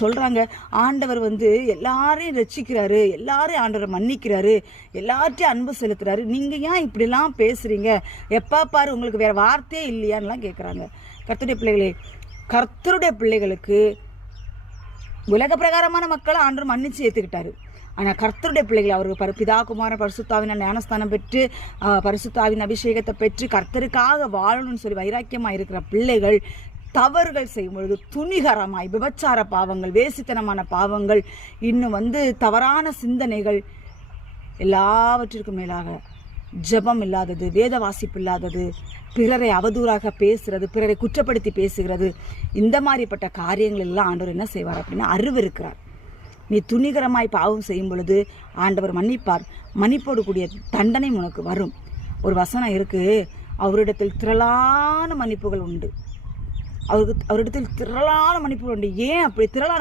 சொல்றாங்க, ஆண்டவர் எல்லாரையும் ரட்சிக்கிறாரு, எல்லாரையும் ஆண்டவர் மன்னிக்கிறாரு, எல்லார்ட்டையும் அன்பு செலுத்துறாரு. நீங்க ஏன் இப்படிலாம் பேசுறீங்க? எப்பா பாரு உங்களுக்கு வேற வார்த்தையே இல்லையான்னுலாம் கேட்குறாங்க. கர்த்தருடைய பிள்ளைகளே, கர்த்தருடைய பிள்ளைகளுக்கு உலக பிரகாரமான மக்களை ஆண்டவர் மன்னிச்சு ஏற்றுக்கிட்டாரு. ஆனால் கர்த்தருடைய பிள்ளைகள் அவருக்கு பிதா குமாரன் பரிசுத்தாவின் ஞானஸ்தானம் பெற்று பரிசுத்தாவின் அபிஷேகத்தை பெற்று கர்த்தருக்காக வாழணும்னு சொல்லி வைராக்கியமாக இருக்கிற பிள்ளைகள் தவறுகள் செய்யும் பொழுது துணிகரமாய் விபச்சார பாவங்கள், வேசித்தனமான பாவங்கள், இன்னும் தவறான சிந்தனைகள், எல்லாவற்றிற்கும் மேலாக ஜெபம் இல்லாதது, வேத வாசிப்பு இல்லாதது, பிறரை அவதூறாக பேசுறது, பிறரை குற்றப்படுத்தி பேசுகிறது, இந்த மாதிரிப்பட்ட காரியங்கள் எல்லாம் ஆண்டவர் என்ன செய்வார் அப்படின்னா அறிவிருக்கிறார். நீ துணிகரமாய் பாவம் செய்யும் பொழுது ஆண்டவர் மன்னிப்பார். மன்னிப்போடு கூடிய தண்டனை உனக்கு வரும். ஒரு வசனம் இருக்கு, அவரிடத்தில் திரளான மன்னிப்புகள் உண்டு. அவரிடத்தில் திரளான மன்னிப்புகள் உண்டு. ஏன் அப்படி திரளான